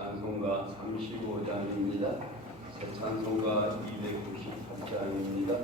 찬송가 35장입니다. 새 찬송가 293장입니다.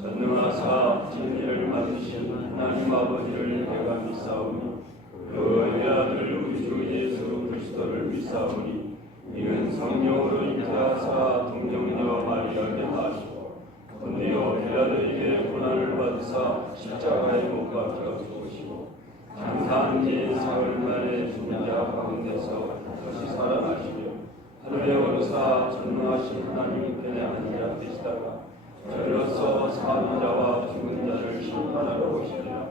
전능하사 진리를 만드신 하나님 아버지를 내가 믿사오니 그 외아들 우리 주 예수 그리스도를 믿사오니 이는 성령으로 잉태하사 동정녀 마리아에게 하시고 본디오 빌라도에게 고난을 받으사 십자가에 못 박혀 죽으시고 장사한 지 사흘 만에 죽은 자 가운데서 다시 살아나시며 하늘에 오르사 전능하신 하나님 편에 앉아 계시다가 저로서 사는 자와 죽은 자를 심판하러 오시리라.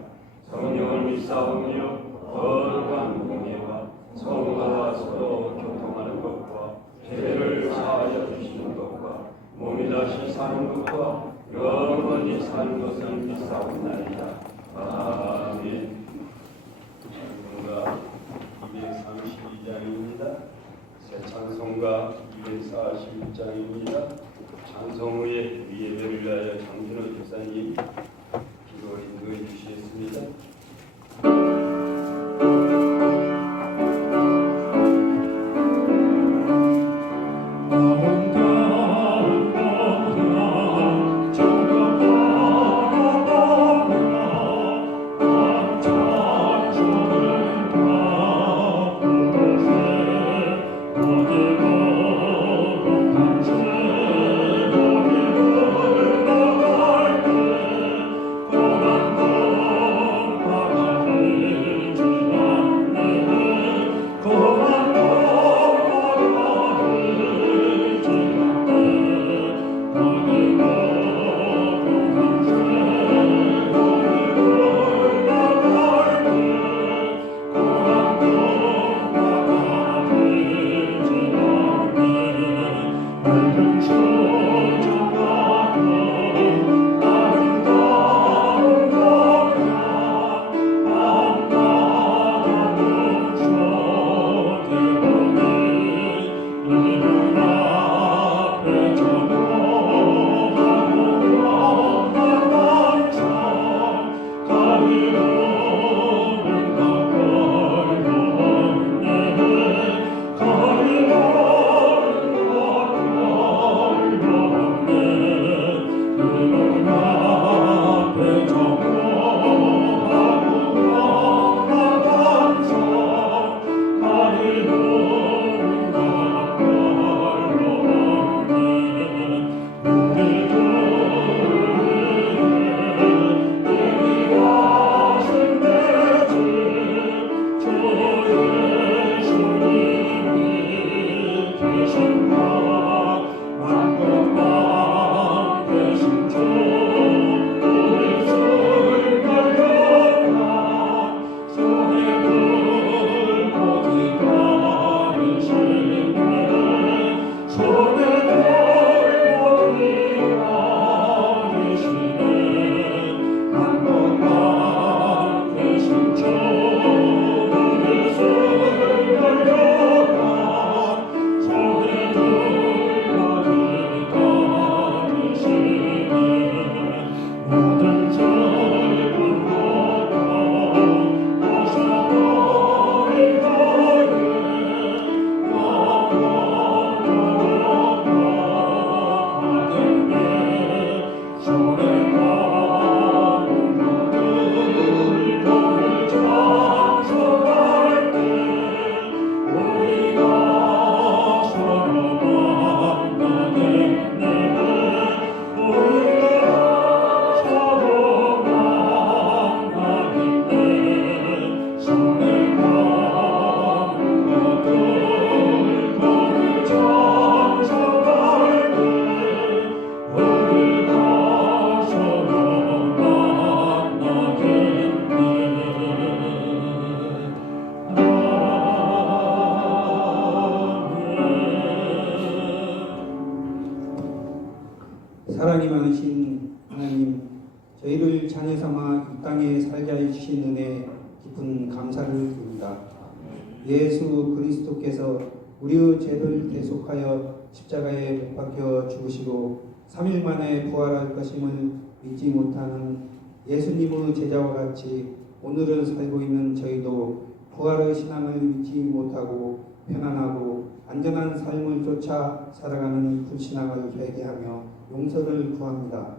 성령을 믿사오며 거룩한 공예와 성도가 서로 교통하는 것과 죄를 사하여 주시는 것과 몸이 다시 사는 것과 영원히 사는 것을 믿사옵나이다. 아멘. 찬송가 232장입니다. 새 찬송가 241장입니다. 찬송 후에 예배를 위하여 장준호 집사님 기도 인도해 주시겠습니다. 정답 감사를 드립니다. 예수 그리스도께서 우리의 죄를 대속하여 십자가에 못 박혀 죽으시고 3일 만에 부활할 것임을 믿지 못하는 예수님의 제자와 같이 오늘을 살고 있는 저희도 부활의 신앙을 믿지 못하고 편안하고 안전한 삶을 쫓아 살아가는 불신앙을 회개하며 용서를 구합니다.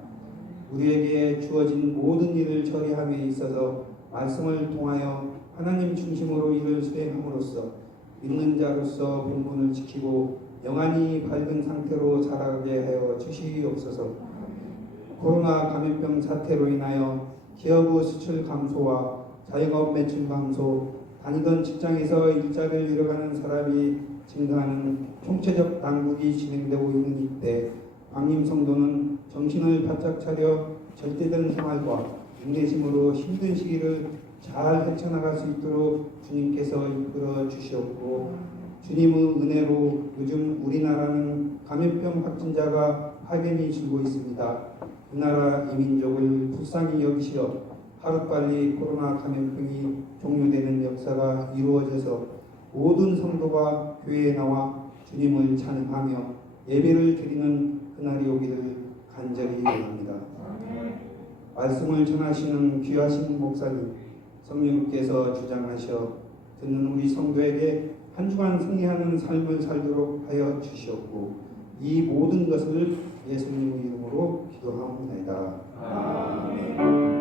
우리에게 주어진 모든 일을 처리함에 있어서 말씀을 통하여 하나님 중심으로 일을 수행함으로써 믿는 자로서 본분을 지키고 영안이 밝은 상태로 살아가게 하여 주시옵소서. 코로나 감염병 사태로 인하여 기업의 수출 감소와 자영업 매출 감소, 다니던 직장에서 일자리를 잃어가는 사람이 증가하는 총체적 난국이 진행되고 있는 이때 방임 성도는 정신을 바짝 차려 절대된 생활과 인내심으로 힘든 시기를 잘 헤쳐나갈 수 있도록 주님께서 이끌어 주시옵고, 주님의 은혜로 요즘 우리나라는 감염병 확진자가 확연히 줄고 있습니다. 이 나라 이 민족을 불쌍히 여기시어 하루빨리 코로나 감염병이 종료되는 역사가 이루어져서 모든 성도가 교회에 나와 주님을 찬양하며 예배를 드리는 그날이 오기를 간절히 원합니다. 말씀을 전하시는 귀하신 목사님, 성령께서 주장하셔 듣는 우리 성도에게 한 주간 승리하는 삶을 살도록 하여 주시옵고, 이 모든 것을 예수님의 이름으로 기도하옵나이다. 아멘.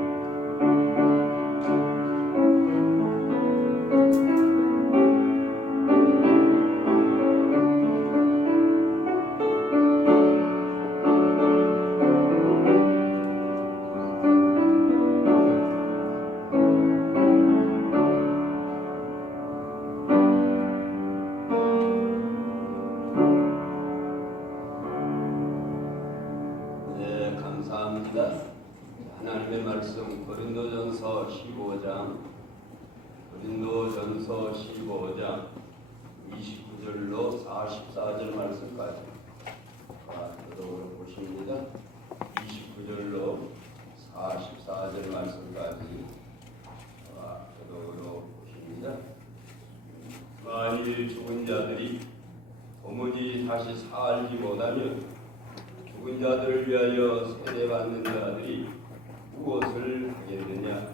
감사합니다. 하나님의 말씀 고린도전서 15장 29절로 44절 말씀까지 교독으로 보십니다. 29절로 44절 말씀까지 교독으로 보십니다. 만일 죽은 자들이 도무지 다시 살지 못하면 죽은 자들을 위하여 세례받는 자들이 무엇을 하겠느냐?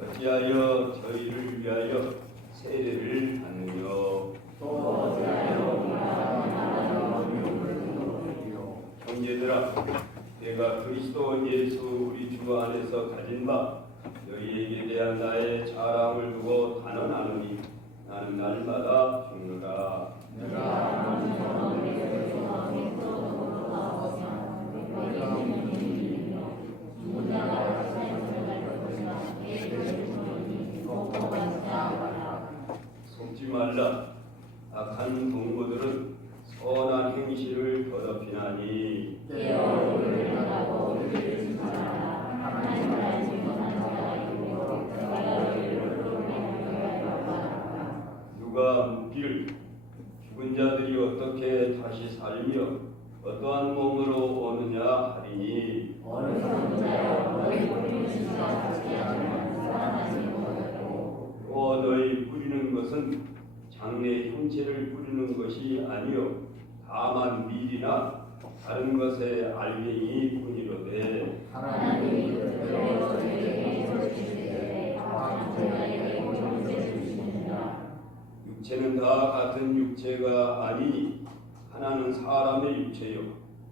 어찌하여 저희를 위하여 세례를 받느뇨? 형제들아, 내가 그리스도 예수 우리 주 안에서 가진 바 너희에게 대한 나의 자랑을 두고 단언하노니 나는 날마다 죽노라. 속지 말라. 악한 동무들은 선한 행실을 더럽히나니 누가 묻기를 죽은 자들이 어떻게 다시 살며 어떠한 몸으로 오느냐 하리니 또 너희 뿌리는 것은 장래 형체를 뿌리는 것이 아니요 다만 밀이나 다른 것의 알갱이 뿐이로되 육체는 다 같은 육체가 아니니 하나는 사람의 육체요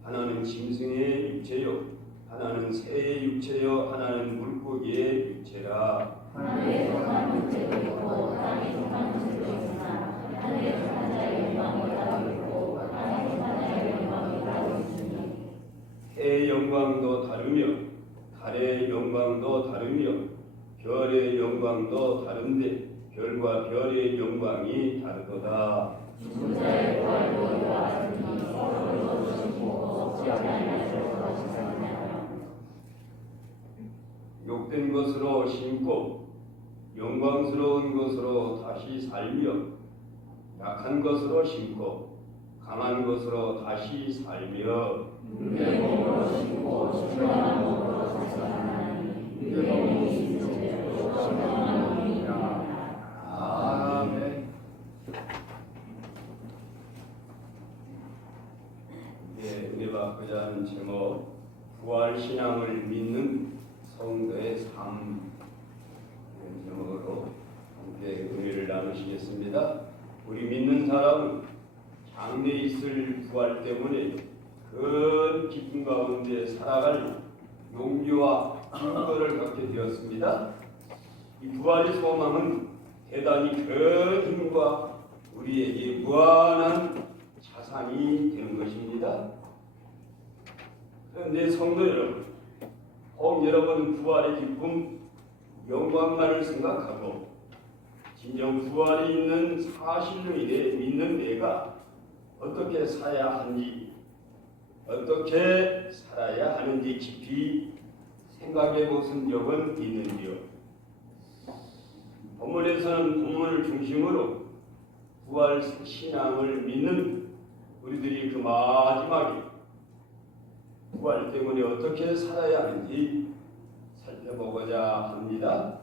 하나는 짐승의 육체요 하나는 새의 육체요 하나는 물고기의 육체라. 하나님의 속한 육체도 있고 땅에 속한 육체도 있으나 하늘에 속한 자의 영광이 따로 있고 땅에 속한 자의 영광이 따로 있으니 해의 영광도 다르며 달의 영광도 다르며 별의 영광도 다른데 별과 별의 영광이 다르도다. 죽은 자의 부활도 이와 같으니 서로를 거두시고 썩지 아니할 것으로 지상하며 욕된 것으로 심고 영광스러운 것으로 다시 살며 약한 것으로 심고 강한 것으로 다시 살며 내 몸으로 심고 신령한 몸으로 다시 살나니 내 몸이 있을 때도 신령한 몸이니라. 받고자 하는 제목, 부활 신앙을 믿는 성도의 삶, 이런 제목으로 함께 은혜를 나누시겠습니다. 우리 믿는 사람은 장래에 있을 부활 때문에 큰 기쁨 가운데 살아갈 용기와 힘을 갖게 되었습니다. 이 부활의 소망은 대단히 큰 힘과 우리에게 무한한 자산이 되는 것입니다. 그런데 성도 여러분, 혹 여러분 부활의 기쁨, 영광만을 생각하고 진정 부활이 있는 사실을 믿는 내가 어떻게 살아야 하는지, 어떻게 살아야 하는지 깊이 생각해 보신 적은 있는지요? 본문에서는 본문을 중심으로 부활 신앙을 믿는 우리들이 그 마지막에 부활 때문에 어떻게 살아야 하는지 살펴보고자 합니다.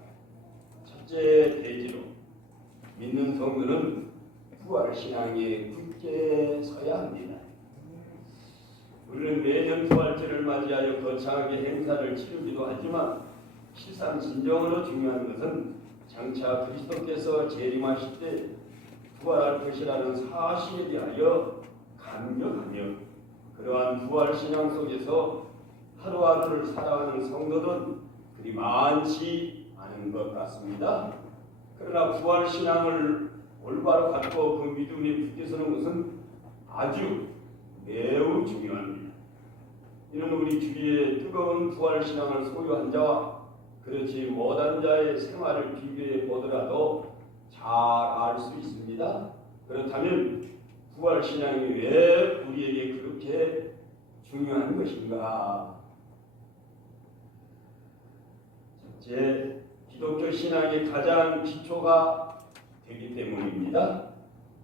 첫째 대지로 믿는 성도는 부활 신앙에 굳게 서야 합니다. 우리는 매년 부활절을 맞이하여 거창하게 행사를 치르기도 하지만 실상 진정으로 중요한 것은 장차 그리스도께서 재림하실 때 부활할 것이라는 사실에 대하여 감격하며 그러한 부활 신앙 속에서 하루하루를 살아가는 성도는 그리 많지 않은 것 같습니다. 그러나 부활 신앙을 올바로 갖고 그 믿음에 굳게 서는 것은 아주 매우 중요합니다. 이는 우리 주위에 뜨거운 부활 신앙을 소유한 자와 그렇지 못한 자의 생활을 비교해 보더라도 잘 알 수 있습니다. 그렇다면 부활 신앙이 왜 우리에게 그렇게 중요한 것인가? 첫째, 기독교 신앙의 가장 기초가 되기 때문입니다.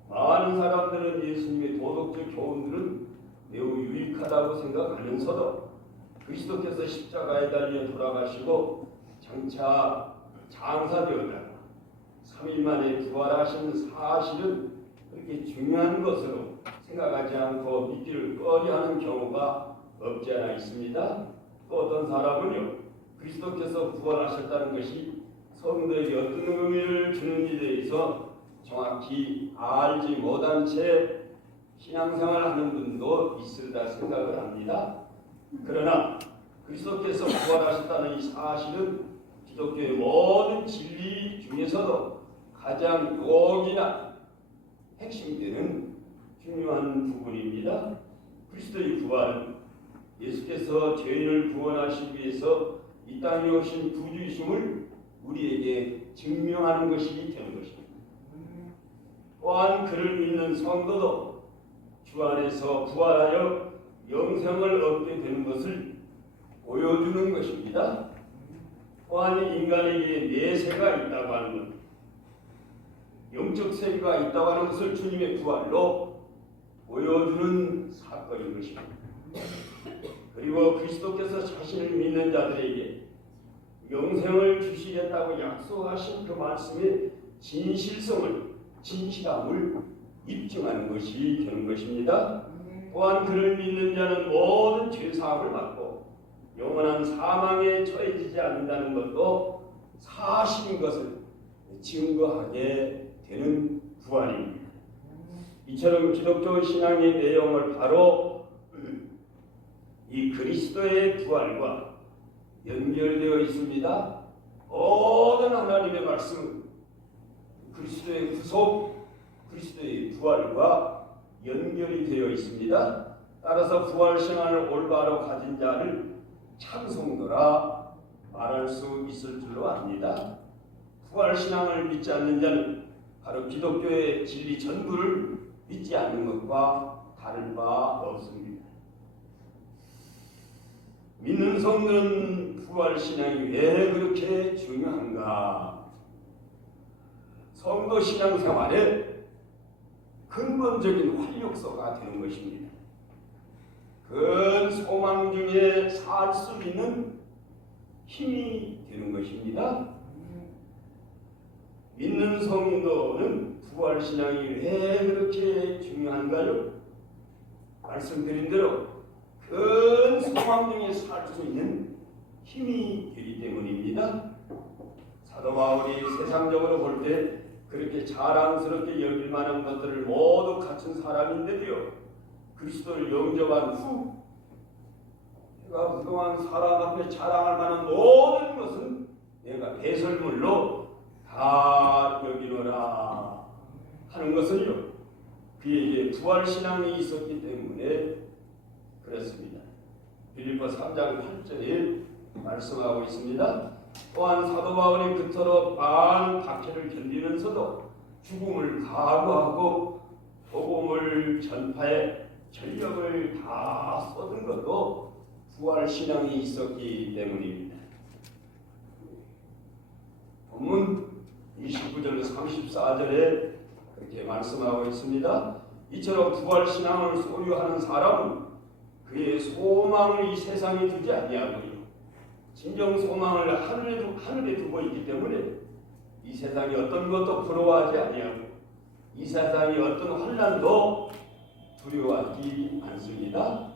많은 사람들은 예수님의 도덕적 교훈들은 매우 유익하다고 생각하면서도 그리스도께서 십자가에 달려 돌아가시고 장차 장사되었다가 3일 만에 부활하신 사실은 그렇게 중요한 것으로 생각하지 않고 믿기를 꺼려하는 경우가 없지 않아 있습니다. 또 어떤 사람은요, 그리스도께서 부활하셨다는 것이 성도에게 어떤 의미를 주는지에 대해서 정확히 알지 못한 채 신앙생활을 하는 분도 있으리라 생각을 합니다. 그러나 그리스도께서 부활하셨다는 이 사실은 기독교의 모든 진리 중에서도 가장 요긴한 핵심되는 중요한 부분입니다. 그리스도의 부활은 예수께서 죄인을 구원하시기 위해서 이 땅에 오신 구주이심을 우리에게 증명하는 것이 되는 것입니다. 또한 그를 믿는 성도도 주 안에서 부활하여 영생을 얻게 되는 것을 보여주는 것입니다. 또한 인간에게 내세가 있다고 하는 것, 영적 세계가 있다고 하는 것을 주님의 부활로 보여주는 사건인 것입니다. 그리고 그리스도께서 자신을 믿는 자들에게 영생을 주시겠다고 약속하신 그 말씀의 진실함을 입증하는 것이 되는 것입니다. 또한 그를 믿는 자는 모든 죄사함을 받고 영원한 사망에 처해지지 않는다는 것도 사실인 것을 증거하게 되는 부활입니다. 이처럼 기독교 신앙의 내용을 바로 이 그리스도의 부활과 연결되어 있습니다. 모든 하나님의 말씀, 그리스도의 구속, 그리스도의 부활과 연결이 되어 있습니다. 따라서 부활 신앙을 올바로 가진 자를 참성도라 말할 수 있을 줄로 압니다. 부활 신앙을 믿지 않는 자는 바로 기독교의 진리 전부를 믿지 않는 것과 다를 바 없습니다. 믿는 성도는 부활 신앙이 왜 그렇게 중요한가? 성도 신앙 생활의 근본적인 활력소가 되는 것입니다. 그 소망 중에 살 수 있는 힘이 되는 것입니다. 믿는 성도는 부활 신앙이 왜 그렇게 중요한가요? 말씀드린 대로 큰 소망 중에 살 수 있는 힘이 되기 때문입니다. 사도 바울이 세상적으로 볼 때 그렇게 자랑스럽게 여길 만한 것들을 모두 갖춘 사람인데도요, 그리스도를 영접한 후 내가 그동안 사람 앞에 자랑할 만한 모든 것은 내가 배설물로 다 여기노라 하는 것은요, 그에게 부활신앙이 있었기 때문에 그렇습니다. 빌립보 3장 8절에 말씀하고 있습니다. 또한 사도 바울이 그토록 많은 박해를 견디면서도 죽음을 각오하고 복음을 전파에 전력을 다 쏟은 것도 부활신앙이 있었기 때문입니다. 본문 29절 34절에 그렇게 말씀하고 있습니다. 이처럼 부활신앙을 소유하는 사람은 그의 소망을 이 세상에 두지 아니하고요, 진정 소망을 하늘에 두고 있기 때문에 이 세상이 어떤 것도 부러워하지 아니하고 이 세상이 어떤 환난도 두려워하지 않습니다.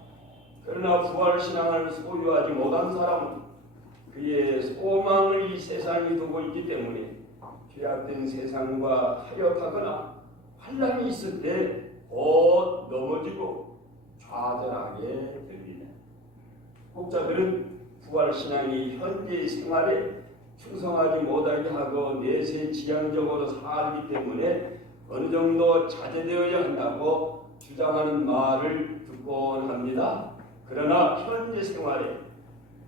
그러나 부활신앙을 소유하지 못한 사람은 그의 소망을 이 세상에 두고 있기 때문에 죄악된 세상과 타협하거나 환난이 있을 때 곧 넘어지고 좌절하게 됩니다. 혹자들은 부활신앙이 현재의 생활에 충성하지 못하게 하고 내세 지향적으로 살기 때문에 어느 정도 자제되어야 한다고 주장하는 말을 듣곤 합니다. 그러나 현재 생활에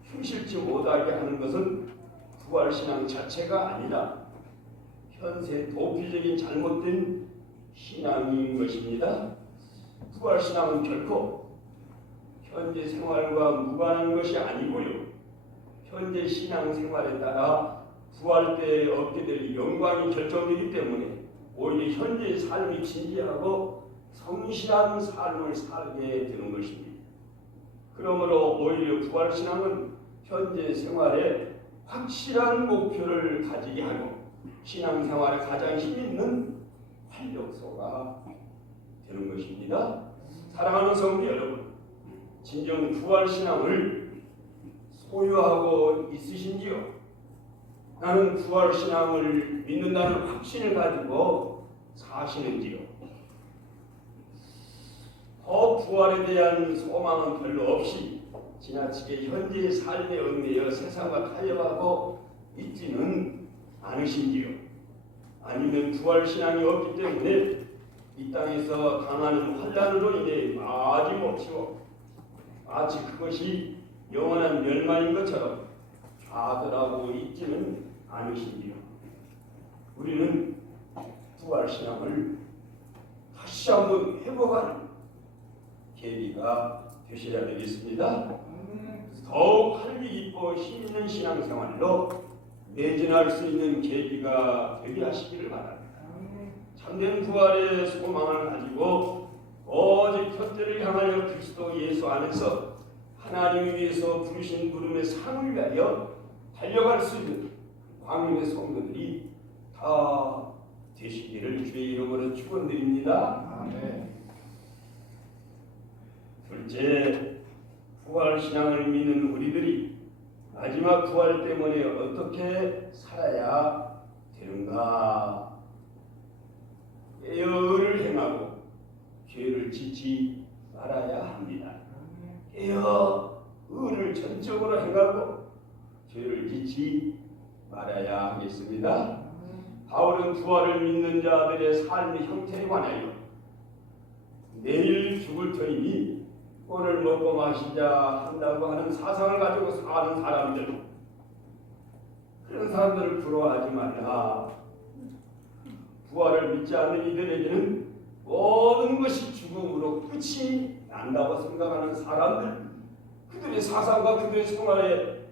충실치 못하게 하는 것은 부활신앙 자체가 아니라 현세 도피적인 잘못된 신앙인 것입니다. 부활신앙은 결코 현재 생활과 무관한 것이 아니고요, 현재 신앙생활에 따라 부활 때 얻게 될 영광이 결정되기 때문에 오히려 현재의 삶이 진지하고 성실한 삶을 살게 되는 것입니다. 그러므로 오히려 부활신앙은 현재 생활에 확실한 목표를 가지게 하고 신앙생활에 가장 힘있는 활력소가 되는 것입니다. 사랑하는 성도 여러분, 진정 부활신앙을 소유하고 있으신지요? 나는 부활신앙을 믿는다는 확신을 가지고 사시는지요? 부활에 대한 소망은 별로 없이 지나치게 현재의 삶에 얽매여 세상과 타협하고 있지는 않으신지요? 아니면 부활신앙이 없기 때문에 이 땅에서 당하는 환난으로 인해 마지못치고 마치 그것이 영원한 멸망인 것처럼 좌절하고 있지는 않으신지요? 우리는 부활신앙을 다시 한번 회복하는 계기가 되셔야 되겠습니다. 더욱 활기 있고 힘있는 신앙생활로 매진할 수 있는 계기가 되게 하시기를 바랍니다. 참된 부활의 소망을 가지고 오직 첫째를 향하여 그리스도 예수 안에서 하나님 위에서 부르신 부름의 상을 위하여 달려갈 수 있는 광림의 성도들이 다 되시기를 주의 이름으로 축원드립니다. 아멘. 둘째, 부활신앙을 믿는 우리들이 마지막 부활 때문에 어떻게 살아야 되는가? 깨어를 행하고 죄를 짓지 말아야 합니다. 깨어 의를 전적으로 행하고 죄를 짓지 말아야 하겠습니다. 바울은 부활을 믿는 자들의 삶의 형태에 관하여 내일 죽을 터이니 오늘 먹고 마시자 한다고 하는 사상을 가지고 사는 사람들, 그런 사람들을 부러워하지 말라. 부활을 믿지 않는 이들에게는 모든 것이 죽음으로 끝이 난다고 생각하는 사람들, 그들의 사상과 그들의 생활에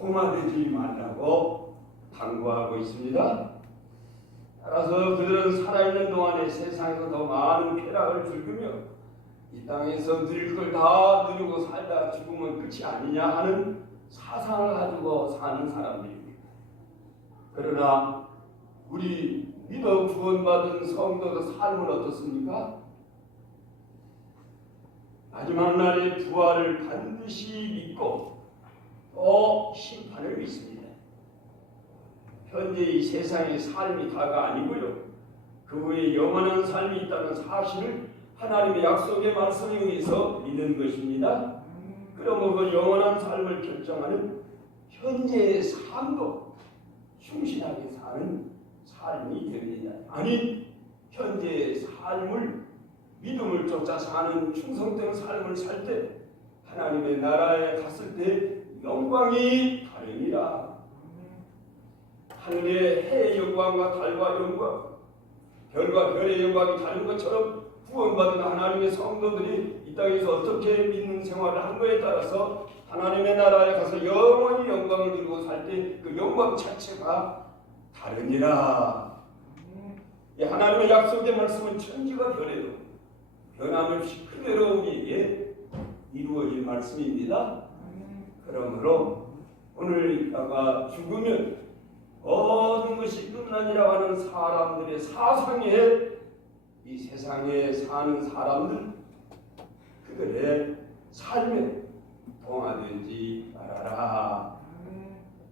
동화되지 말라고 당부하고 있습니다. 따라서 그들은 살아있는 동안에 세상에서 더 많은 쾌락을 즐기며 이 땅에서 누릴 걸 다 누리고 살다 죽으면 끝이 아니냐 하는 사상을 가지고 사는 사람들입니다. 그러나 우리 믿어 구원받은 성도의 삶은 어떻습니까? 마지막 날의 부활을 반드시 믿고 또 심판을 믿습니다. 현재 이 세상의 삶이 다가 아니고요. 그 후에 영원한 삶이 있다는 사실을 하나님의 약속의 말씀에 의해서 믿는 것입니다. 그러므로 그 영원한 삶을 결정하는 현재의 삶도 충실하게 사는 삶이 됩니다. 아니, 현재의 삶을 믿음을 쫓아 사는 충성된 삶을 살 때 하나님의 나라에 갔을 때 영광이 다르니라. 하늘의 해의 영광과 달과 영광, 별과 별의 영광이 다른 것처럼 구원받은 하나님의 성도들이 이 땅에서 어떻게 믿는 생활을 한 거에 따라서 하나님의 나라에 가서 영원히 영광을 이루고 살 때 그 영광 자체가 다르니라. 이 하나님의 약속의 말씀은 천지가 변해도 변함없이 그대로 우리에게 이루어질 말씀입니다. 그러므로 오늘 이따가 죽으면 모든 것이 끝나니라고 하는 사람들의 사상에 이 세상에 사는 사람들 그들의 삶에 동화되지 말아라.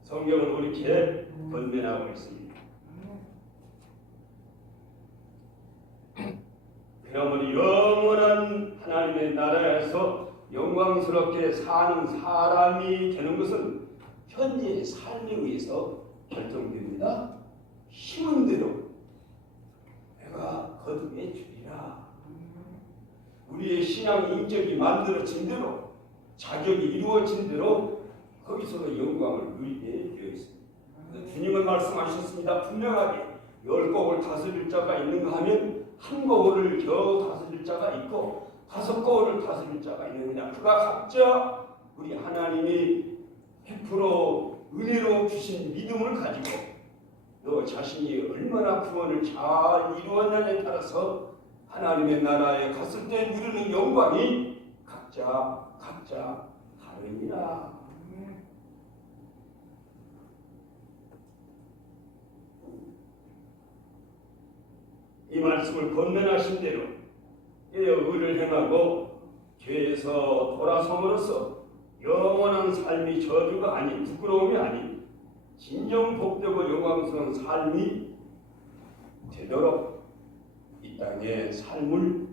성경은 이렇게 권면하고 있습니다. 그러므로 영원한 하나님의 나라에서 영광스럽게 사는 사람이 되는 것은 현재의 삶에 의해서 결정됩니다. 힘은 대로 내가 거듭해 주리라. 우리의 신앙 인격이 만들어진 대로 자격이 이루어진 대로 거기서도 영광을 누리게 되어 있습니다. 주님은 말씀하셨습니다. 분명하게 10곡을 다스릴 자가 있는가 하면 한 곡을 겨우 다스릴 자가 있고 5곡을 다스릴 자가 있느냐. 그가 각자 우리 하나님이 100% 은혜로 주신 믿음을 가지고 너 자신이 얼마나 구원을 잘 이루었느냐에 따라서 하나님의 나라에 갔을 때 누리는 영광이 각자 다르니라. 이 말씀을 권면하신 대로 깨어 의를 행하고 죄에서 돌아섬으로써 영원한 삶이 저주가 아닌 부끄러움이 아닌 진정 복되고 영광스러운 삶이 되도록 이 땅의 삶을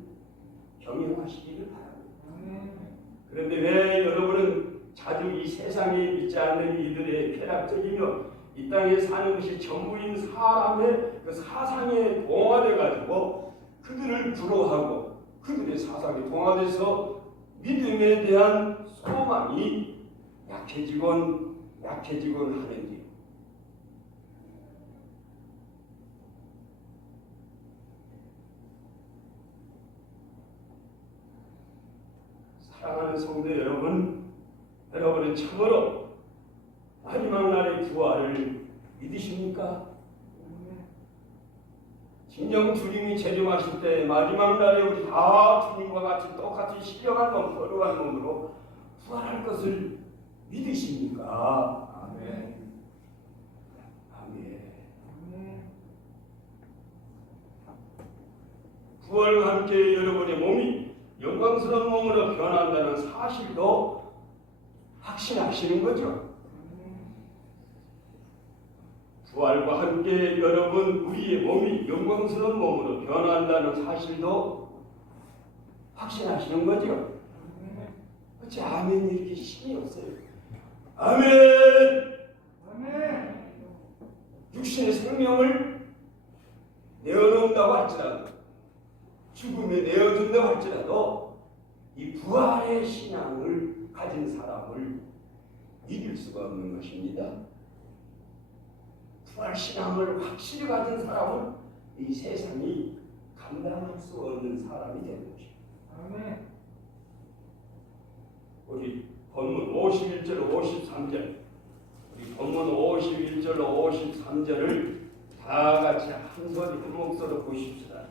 경영하시기를 바랍니다. 그런데 왜 여러분은 자주 이 세상에 믿지 않는 이들의 쾌락적이며 이 땅에 사는 것이 전부인 사람의 그 사상에 동화돼 가지고 그들을 부러워하고 그들의 사상에 동화돼서 믿음에 대한 소망이 약해지곤 하는지. 사랑하는 성도 여러분, 여러분은 참으로 마지막 날의 부활을 믿으십니까? 진정 주님이 재림하실 때 마지막 날에 우리 다 주님과 같이 똑같이 신령한 몸, 거룩한 몸으로 부활할 것을 믿으십니까? 아멘. 아멘. 부활과 함께 여러분의 몸이 영광스러운 몸으로 변한다는 사실도 확신하시는 거죠. 부활과 함께 여러분 우리의 몸이 영광스러운 몸으로 변한다는 사실도 확신하시는 거죠. 어찌 아멘 이렇게 힘이 없어요. 아멘. 아멘. 육신의 생명을 내어놓는다고 할지라도 죽음에 내어준다고 할지라도 이 부활의 신앙을 가진 사람을 이길 수가 없는 것입니다. 부활 신앙을 확실히 가진 사람은 이 세상이 감당할 수 없는 사람이 되는 것입니다. 아멘. 우리 본문 51절 53절 우리 본문 51절 53절을 다 같이 한 소리 한 목소리로 보십시다.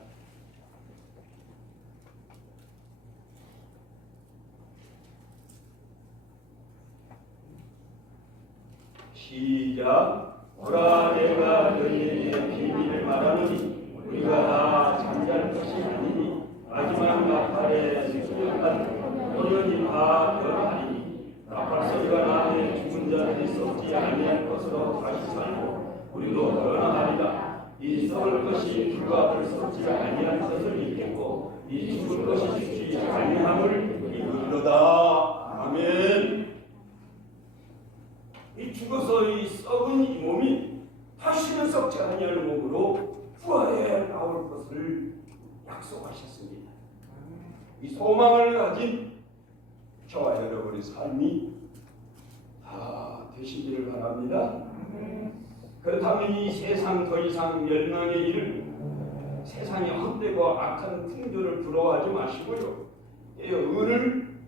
시작. 오라 내가 너희에게 비밀을 말하노니 우리가 다 잠잘 것이 아니니 마지막 나팔에 수령한 우리도 변화하리라. 이 썩을 것이 불과 불썩지 아니한 것을 믿겠고 이 죽을 것이 죽지 아니함을 믿으리로다. 아멘. 이 죽어서 이 썩은 이 몸이 다시는 썩지 아니할 몸으로 부활해 나올 것을 약속하셨습니다. 이 소망을 가진 저와 여러분의 삶이 다 되시기를 바랍니다. 그렇다면 이 세상 더 이상 멸망에 이를 세상의 헛되고 악한 풍조를 부러워하지 마시고요. 의를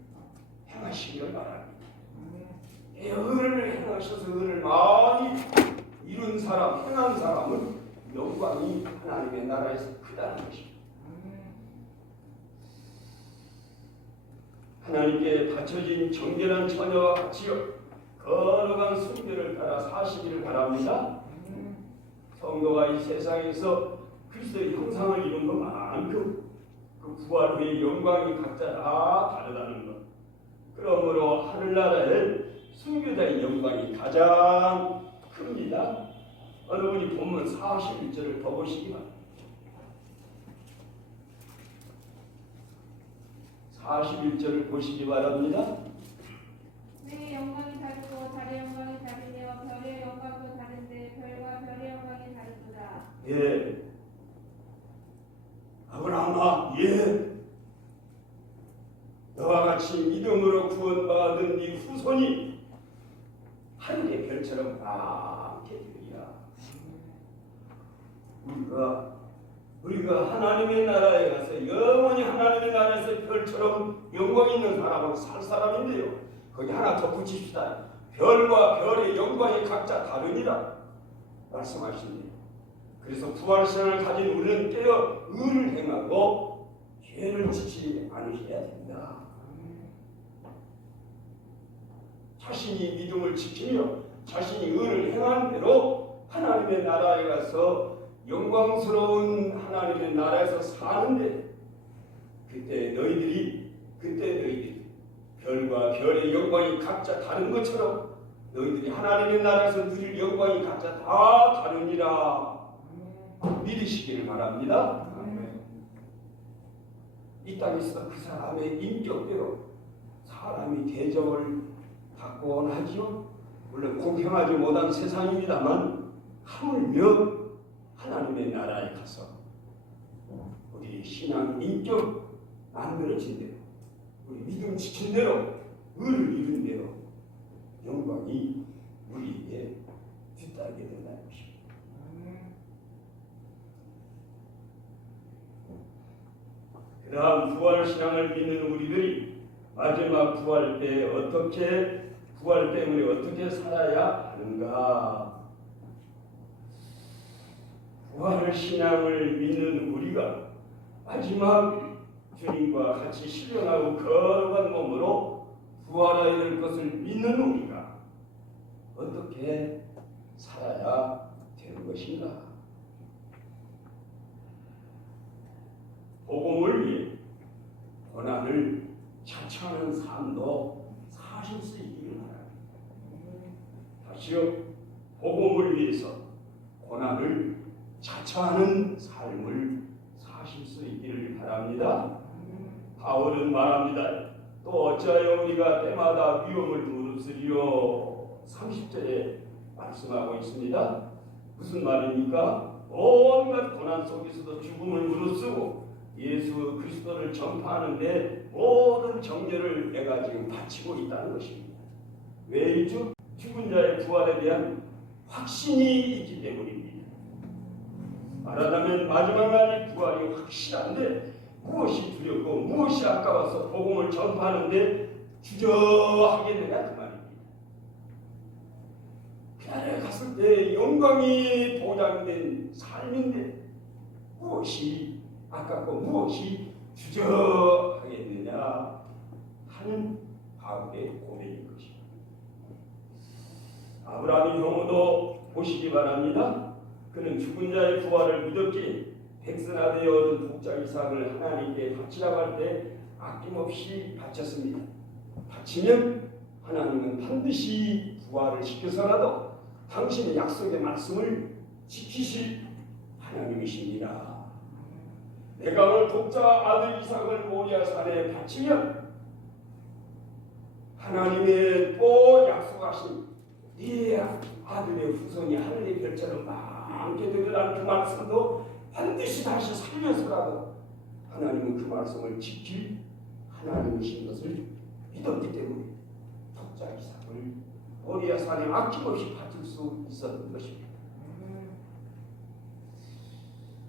행하시기를 바랍니다. 의를 행하셔서 의를 많이 이룬 사람, 행한 사람은 영광이 하나님의 나라에서 크다는 것입니다. 하나님께 바쳐진 정결한 처녀와 같이요 거룩한 순결을 따라 사시기를 바랍니다. 성도가 이 세상에서 그리스도의 형상을 이룬 것만큼 그 부활 후의 영광이 각자 다 다르다는 것. 그러므로 하늘나라의 순교자의 영광이 가장 큽니다. 어느 분이 본문 41절을 더 보시기 바랍니다. 41절을 보시기 바랍니다. 내 영광이 다르고 달의 영광이 다르며 별의 영광도 다른데 별과 별의 영광이 다르도다. 예. 아브라함아, 예. 너와 같이 믿음으로 구원받은 네 후손이 하늘의 별처럼 많게 되리라. 우리가 하나님의 나라에 가서 영원히 하나님의 나라에서 별처럼 영광 있는 사람하고 살 사람인데요. 거기 하나 더 붙입시다. 별과 별의 영광이 각자 다르니라 말씀하십니다. 그래서 부활신앙을 가진 우리는 깨어 의를 행하고 죄를 지지 않으셔야 됩니다. 자신이 믿음을 지키며 자신이 의를 행한 대로 하나님의 나라에 가서 영광스러운 하나님의 나라에서 사는데 그때 너희들이 별과 별의 영광이 각자 다른 것처럼 너희들이 하나님의 나라에서 누릴 영광이 각자 다 다르니라 믿으시기를 바랍니다. 이 땅에서 그 사람의 인격대로 사람이 대접을 받곤 하지요. 물론 공평하지 못한 세상입니다만 하물며 하나님의 나라에 가서 우리 신앙 인격 만들어진 대로 우리 믿음 지킨 대로 의를 이룬 대로 영광이 우리에게 뒤따르게 된다는 것입니다. 그 다음 부활신앙을 믿는 우리들이 마지막 부활 때문에 어떻게 살아야 하는가. 부활신앙을 믿는 우리가 마지막 주님과 같이 실현하고 거룩한 몸으로 부활해야 될 것을 믿는 우리가 어떻게 살아야 되는 것인가. 복음을 위해 고난을 자처하는 삶도 사실 수 있기를 바랍니다. 다시요, 복음을 위해서 고난을 자처하는 삶을 사실 수 있기를 바랍니다. 바울은 말합니다. 또 어찌하여 우리가 때마다 위험을 무릅쓰리요. 30절에 말씀하고 있습니다. 무슨 말입니까? 온갖 고난 속에서도 죽음을 무릅쓰고 예수 그리스도를 전파하는데 모든 정죄를 내가 지금 바치고 있다는 것입니다. 왜이죠? 죽은 자의 부활에 대한 확신이 있기 때문입니다. 말하자면 마지막 날의 부활이 확실한데 무엇이 두렵고 무엇이 아까워서 복음을 전파하는데 주저하게 되냐 그 말입니다. 그날에 갔을 때 영광이 보장된 삶인데 무엇이 아깝고 무엇이 주저하겠느냐 하는 바울의 고백인 것입니다. 아브라함의 경우도 보시기 바랍니다. 그는 죽은 자의 부활을 믿었기에 백성아되어 얻은 독자 이삭을 하나님께 바치라고 할 때 아낌없이 바쳤습니다. 바치면 하나님은 반드시 부활을 시켜서라도 당신의 약속의 말씀을 지키실 하나님이십니다. 내가 오늘 독자 아들 이삭을 모리아 산에 바치면 하나님의 또 약속하신 네 아들의 후손이 하늘의 별처럼 많게 되리라는 그 말씀도 반드시 다시 살려서라도 하나님은 그 말씀을 지킬 하나님이신 것을 믿었기 때문에 독자 이삭을 모리아 산에 아낌없이 바칠 수 있었던 것입니다.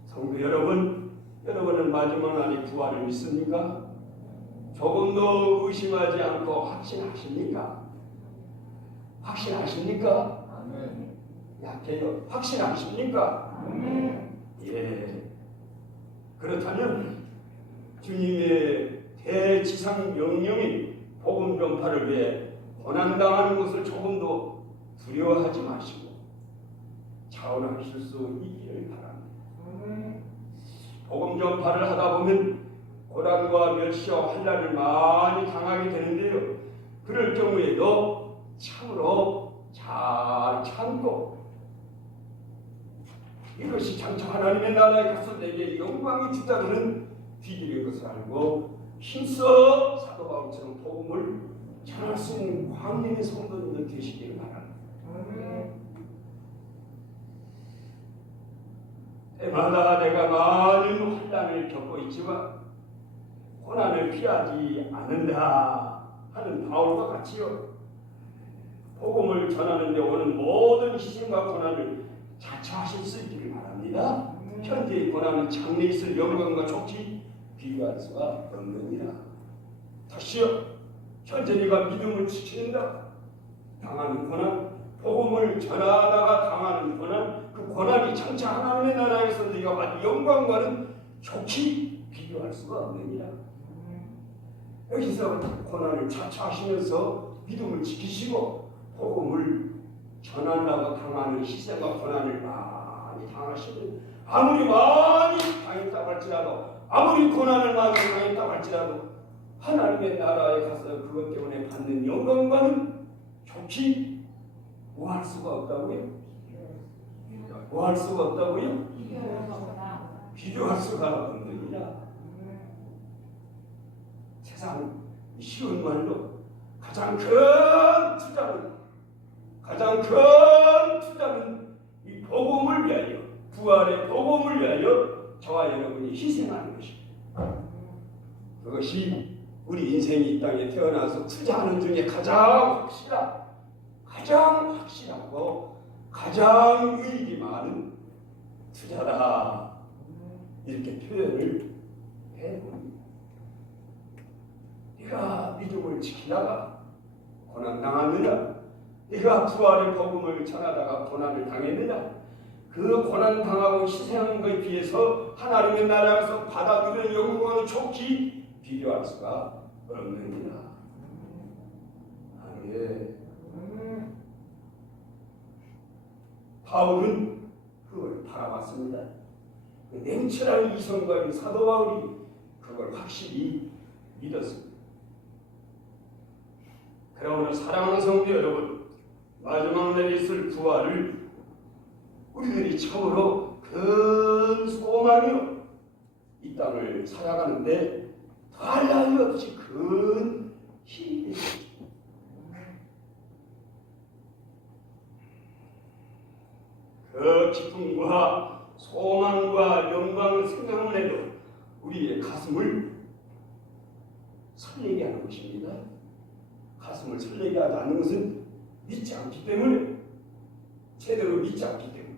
성도 여러분, 여러분은 마지막 날의 부활을 믿습니까? 조금도 의심하지 않고 확신하십니까? 확신하십니까? 아멘. 약해요. 확신하십니까? 아멘. 예. 그렇다면 주님의 대지상 명령인 복음 전파를 위해 고난당하는 것을 조금도 두려워하지 마시고 자원하실 수 있기를 바랍니다. 복음 전파를 하다 보면 고난과 멸시와 환난을 많이 당하게 되는데요. 그럴 경우에도 참으로 잘 참고 이것이 장차 하나님의 나라에 가서 내게 영광이 주다는 뒤집은 것을 알고 힘써 사도 바울처럼 복음을 전할 수 있는 광림의 성도님들 되시기를 바랍니다. 때마다 내가 많은 환난을 겪고 있지만 고난을 피하지 않는다 하는 바울과 같이요. 복음을 전하는 데 오는 모든 희생과 고난을 자처하실 수 있기를 바랍니다. 현재의 고난은 장래 있을 영광과 좋기 비교할 수가 없느니라. 다시요. 현재 네가 믿음을 지킨다 당하는 고난, 복음을 전하다가 당하는 고난, 그 고난이 장차 하나님의 나라에서 네가 받은 영광과는 좋게 비교할 수가 없느니라. 여기서 고난을 자처하시면서 믿음을 지키시고 복음을 전하려고 당하는 희생과 고난을 많이 당하시면 아무리 많이 당했다고 할지라도 아무리 고난을 많이 당했다고 할지라도 하나님의 나라에 가서 그것 때문에 받는 영광과는 좋게 뭐할 수가 없다고요? 뭐할 수가 없다고요? 비교할 수가 없느니라. 세상 쉬운 말로 가장 큰 투자는 이 복음을 위하여, 부활의 복음을 위하여 저와 여러분이 희생하는 것입니다. 그것이 우리 인생이 이 땅에 태어나서 투자하는 중에 가장 확실하고 가장 유익이 많은 투자다 이렇게 표현을 해봅니다. 네가 믿음을 지키다가 고난 당하느냐, 네가 부활의 복음을 전하다가 고난을 당했느냐, 그 고난 당하고 희생하는 것에 비해서 하나님의 나라에서 받아들이는 영광을 좋게 비교할 수가 없느니라. 아멘. 바울은 그걸 바라봤습니다. 그 냉철한 이성과 사도 바울이 그걸 확실히 믿었습니다. 그러므로 사랑하는 성도 여러분, 마지막 날에 있을 부활을 우리들이 참으로 큰 소망이요, 이 땅을 살아가는데 더할 나위 없이 큰 힘이 되죠. 그 기쁨과 소망과 영광을 생각을 해도 우리의 가슴을 설레게 하는 것입니다. 가슴을 설레게 하지 않는 것은 믿지 않기 때문에, 제대로 믿지 않기 때문에.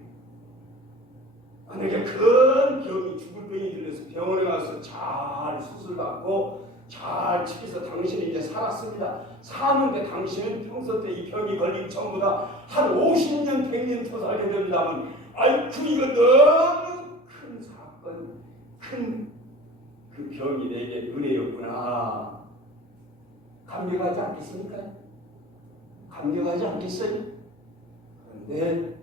만약에 큰 병이 죽을 병이 들려서 병원에 가서 잘 수술받고 잘 치료해서 당신이 이제 살았습니다. 사는데 당신은 평소 때 이 병이 걸리기 전보다 한 50년, 100년 더 살게 됩니다만, 아이쿠 이거 너무 큰 사건, 큰 그 병이 내게 은혜였구나. 감격하지 않겠습니까? 감격하지 않겠어요? 그런데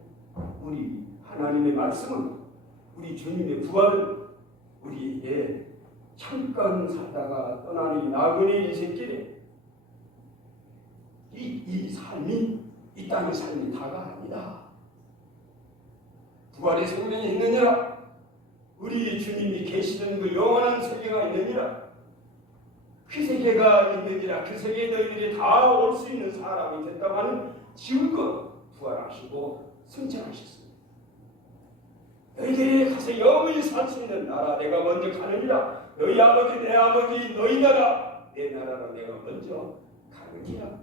우리 하나님의 말씀은, 우리 주님의 부활은 우리에게 잠깐 살다가 떠나는 나그네 인생길에 이 삶이, 이 땅의 삶이 다가 아니다. 부활의 생명이 있느니라. 우리 주님이 계시는 그 영원한 세계가 있느니라. 그 세계가 있느니라. 그 세계에 너희들이 다 올 수 있는 사람이 됐다마는 지금껏 부활하시고 승천하셨습니다. 너희들이 가서 영원히 살 수 있는 나라 내가 먼저 가느니라. 너희 아버지 내 아버지 너희 나라 내 나라로 내가 먼저 가느니라.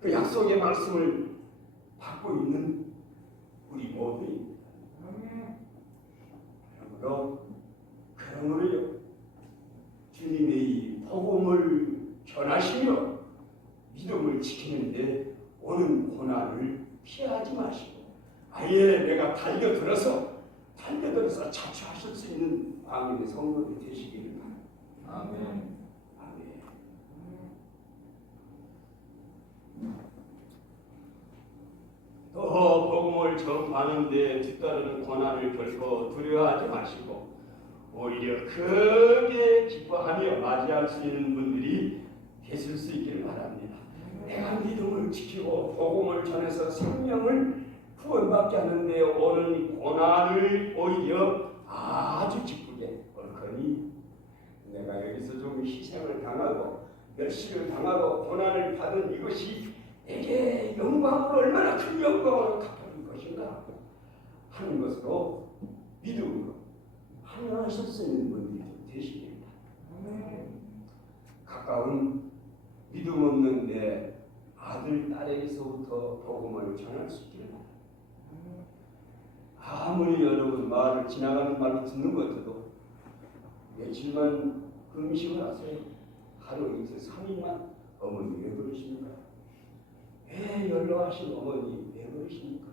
그 약속의 말씀을 받고 있는 우리 모두입니다. 그러므로요 주님의 이 복음을 전하시며 믿음을 지키는데 오는 고난을 피하지 마시고 아예 내가 달려들어서 자처하실 수 있는 왕님의 성도들이 되시기를 바랍니다. 아멘. 아멘. 또 복음을 전하는데 뒤따르는 고난을 결코 두려워하지 마시고 오히려 크게 기뻐하며 맞이할 수 있는 분들이 되실 수 있기를 바랍니다. 내가 믿음을 지키고 복음을 전해서 생명을 구원받게 하는데 오는 고난을 오히려 아주 기쁘게 얼커니 내가 여기서 좀 희생을 당하고 멸시를 당하고 고난을 받은 이것이 내게 영광으로 얼마나 큰 영광으로 갚아줄 것인가 하는 것으로 믿음으로 하나하실 수 있는 분들이 되시겠다. 가까운 믿음 없는 내 아들, 딸에게서부터 복음을 전할 수 있기를 바랍니다. 아무리 여러분 말을 지나가는 말로 듣는 것도 며칠만 금식을 하세요. 하루 이틀 3일만 어머니 왜 그러십니까? 왜 연로하신 어머니 왜 그러십니까?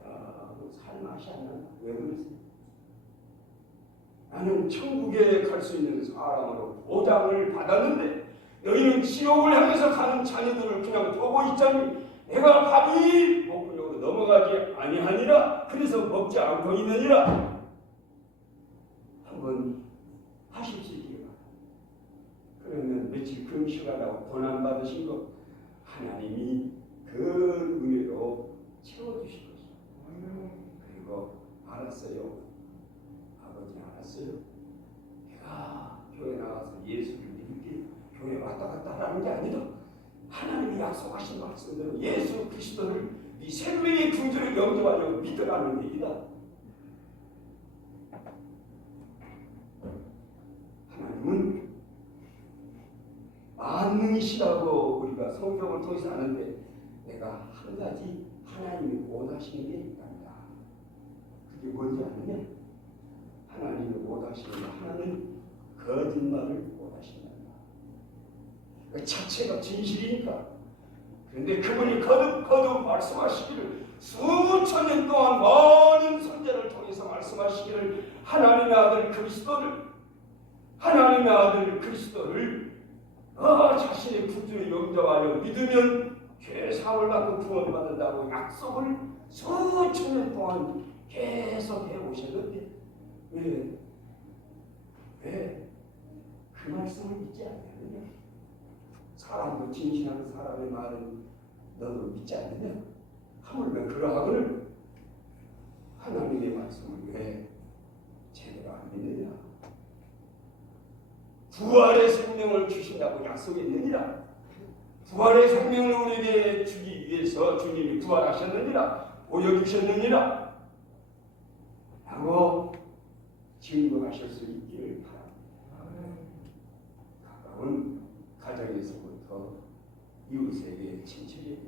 내가 살 맛이 안 난다. 왜 그러세요? 나는 천국에 갈 수 있는 사람으로 보장을 받았는데 너희는 지옥을 향해서 가는 자녀들을 그냥 보고 있자니 내가 밥이 목구멍으로 넘어가지 아니하니라. 그래서 먹지 않고 있느니라. 한번 하실 수 있기를 바랍니다. 그러면 며칠 금식하라고 고난받으신 것 하나님이 그 은혜로 채워주실 것입니다. 그리고 알았어요. 아버지 알았어요. 내가 교회 나가서 예수를 믿을게 교회 왔다 갔다 하라는 게 아니다. 하나님이 약속하신 말씀대로 예수 그리스도를 네 생명의 구주를 영접하려고 믿으라는 얘기다. 하나님은 만능이시다고 우리가 성경을 통해서 아는데 내가 한 가지 하나님이 원하시는 게 있단다. 그게 뭔지 아느냐? 하나님이 원하시는 하나는 거짓말을 원하신단다. 그 자체가 진실이니까. 그런데 그분이 거듭 말씀하시기를 수천 년 동안 많은 선제를 통해서 말씀하시기를 하나님의 아들 그리스도를 자신의 구주를 영접하여 믿으면 죄 사함을 받고 구원받는다고 약속을 수천 년 동안 계속 해오셨는데 왜 그 말씀을 믿지 않느냐? 사람도 진실한 사람의 말은 너도 믿지 않느냐? 하물며 그러하거늘 하나님의 말씀을 왜 제대로 안 믿느냐? 부활의 생명을 주신다고 약속했느니라. 부활의 생명을 우리에게 주기 위해서 주님이 부활하셨느니라. 보여주셨느니라. 라고 증거하실 수 있기를 바랍니다. 가까운 가정에서부터 이웃에게 친척에게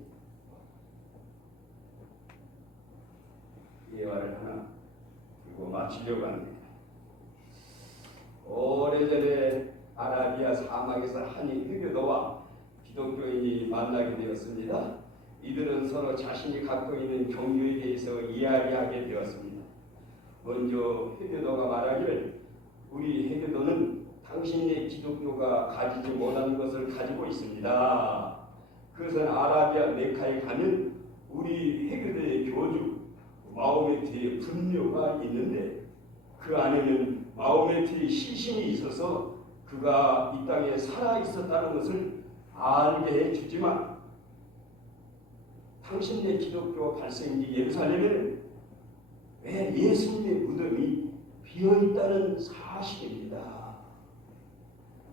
예화를 하나 들고 마치려고 합니다. 오래전에 아라비아 사막에서 한 헤교도와 기독교인이 만나게 되었습니다. 이들은 서로 자신이 갖고 있는 종교에 대해서 이야기하게 되었습니다. 먼저 헤교도가 말하기를 우리 헤교도는 당신의 기독교가 가지지 못한 것을 가지고 있습니다. 그것은 아라비아 메카에 가면 우리 헤교도의 교주 마호메트의 분묘가 있는데 그 안에는 마호메트의 시신이 있어서 그가 이 땅에 살아 있었다는 것을 알게 해주지만 당신네 기독교 발생지 예루살렘에는 왜 예수님의 무덤이 비어있다는 사실입니다.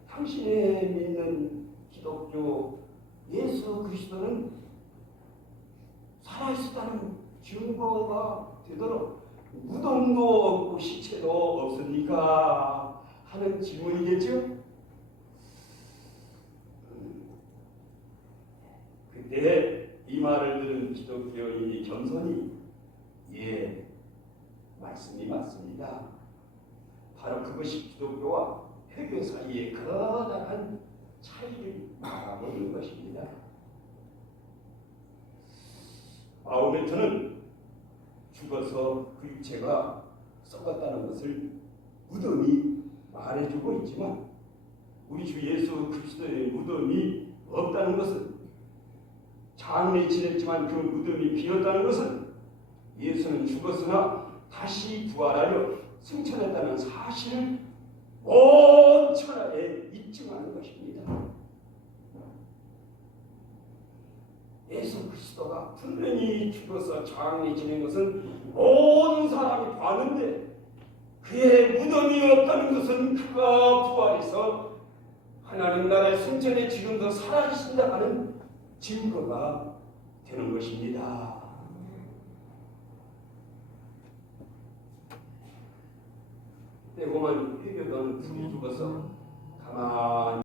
당신의 믿는 기독교 예수 그리스도는 살아있었다는 증거가 되도록 무덤도 없고 시체도 없으니까 하는 질문이겠죠? 그때 이 말을 들은 기독교인이 겸손히 예, 말씀이 맞습니다. 바로 그것이 기독교와 회교 사이의 커다란 차이를 말하고 있는 것입니다. 마호메트는 죽어서 그 육체가 썩었다는 것을 무덤이 말해주고 있지만 우리 주 예수 그리스도의 무덤이 없다는 것은 장례 지냈지만 그 무덤이 비었다는 것은 예수는 죽었으나 다시 부활하여 승천했다는 사실을 온 천하에 입증하는 것입니다. 예수 그리스도가 분명히 죽어서 장례 지낸 것은 온 사람이 봤는데 그의 무덤이 없다는 것은 그가 부활해서 하나님 나라의 승천에 지금도 살아계신다 하는 증거가 되는 것입니다. 때고만 회교는 불이 죽어서 가만히